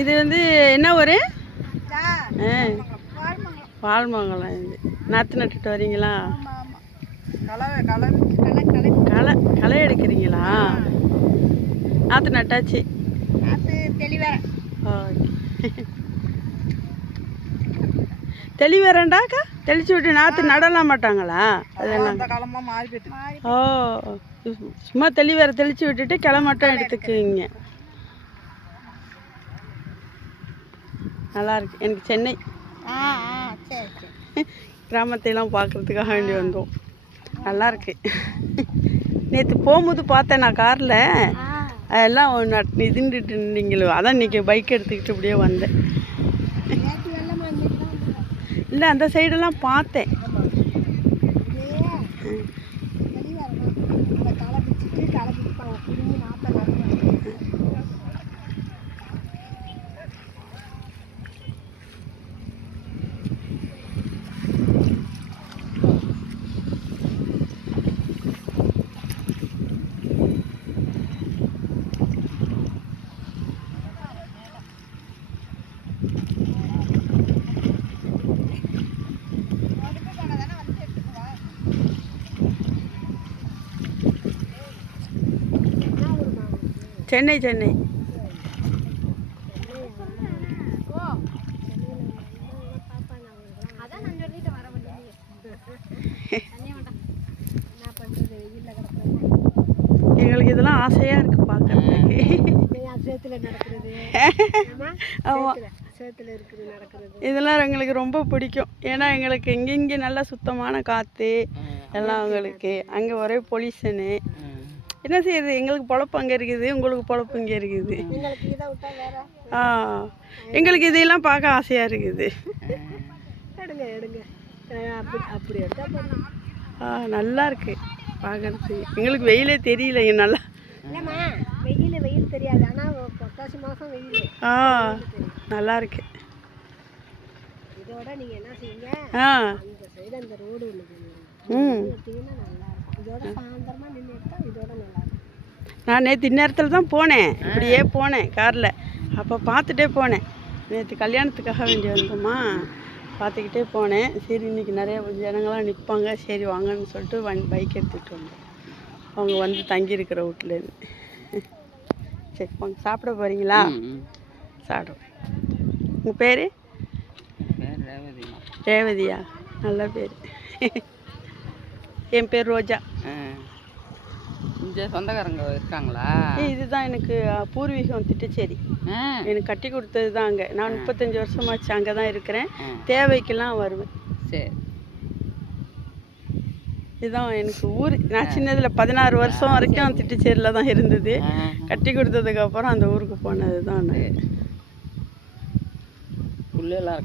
இது வந்து என்ன ஊர்? வால்மங்கலம். இது நாற்று நட்டுட்டு வரீங்களா? களை எடுக்கிறீங்களா? நாற்று நட்டாச்சு. தெளிவேறண்டாக்கா தெளிச்சு விட்டு நாற்று நடலாம் மாட்டாங்களா? அதெல்லாம் ஓ, சும்மா தெளிவேற தெளிச்சு விட்டுட்டு கிளை மட்டும் எடுத்துக்குவீங்க. நல்லா இருக்கு. எனக்கு சென்னை கிராமத்தையெல்லாம் பார்க்குறதுக்காக வேண்டி வந்தோம். நல்லா இருக்கு. நேற்று போகும்போது பார்த்தேன் நான் காரில் அதெல்லாம் இதுன்ட்டு இருந்தீங்களோ, அதான் இன்றைக்கி பைக் எடுத்துக்கிட்டு இப்படியே வந்தேன். இல்லை, அந்த சைடெல்லாம் பார்த்தேன். சென்னை சென்னை. எங்களுக்கு இதெல்லாம் ஆசையாக இருக்குது பார்க்குறதுக்கு. இதெல்லாம் எங்களுக்கு ரொம்ப பிடிக்கும். ஏன்னா எங்களுக்கு இங்கே நல்லா சுத்தமான காற்று எல்லாம். உங்களுக்கு அங்கே ஒரே பொல்யூஷனு. என்ன செய்யுது, எங்களுக்கு பொழப்பு அங்கே இருக்குது, உங்களுக்கு பொழப்பு இங்கே இருக்குது. எங்களுக்கு இதையெல்லாம் பார்க்க ஆசையாக இருக்குது. நல்லா இருக்கு பார்க்கறது. எங்களுக்கு வெயிலே தெரியல இங்கே நல்லா. வெயில் தெரியாது, ஆனால் புரட்டாசி மாதம் வெயில். நல்லா இருக்கு. இதோட நீங்கள் என்ன செய்யுங்க, அந்த சைடு அந்த ரோடு நான் நேற்று இந்நேரத்தில் தான் போனேன். இப்படியே போனேன் காரில். அப்போ பார்த்துட்டே போனேன். நேற்று கல்யாணத்துக்காக வேண்டி வந்தோமா, பார்த்துக்கிட்டே போனேன். சரி இன்றைக்கி நிறைய ஜனங்களாம் நிற்பாங்க, சரி வாங்கன்னு சொல்லிட்டு பைக் எடுத்துகிட்டு வந்தேன். அவங்க வந்து தங்கியிருக்கிற வீட்டிலேருந்து. சரி வாங்க, சாப்பிட போகிறீங்களா? சாப்பிடுவோம். உங்கள் பேர்? ரேவதியா? நல்ல பேர். என் பேர் ரோஜா. இங்கே சொந்தக்காரங்க இருக்காங்களா? இதுதான் எனக்கு பூர்வீகம், திட்டச்சேரி. எனக்கு கட்டி கொடுத்தது தான் அங்கே. நான் 35 வருஷமாச்சு அங்கே தான் இருக்கிறேன். தேவைக்கெல்லாம் வருவேன். சரி, இதுதான் எனக்கு ஊர். நான் சின்னதில் 16 வருஷம் வரைக்கும் திட்டச்சேரியில் தான் இருந்தது. கட்டி கொடுத்ததுக்கப்புறம் அந்த ஊருக்கு போனது தான். உள்ளெல்லாம்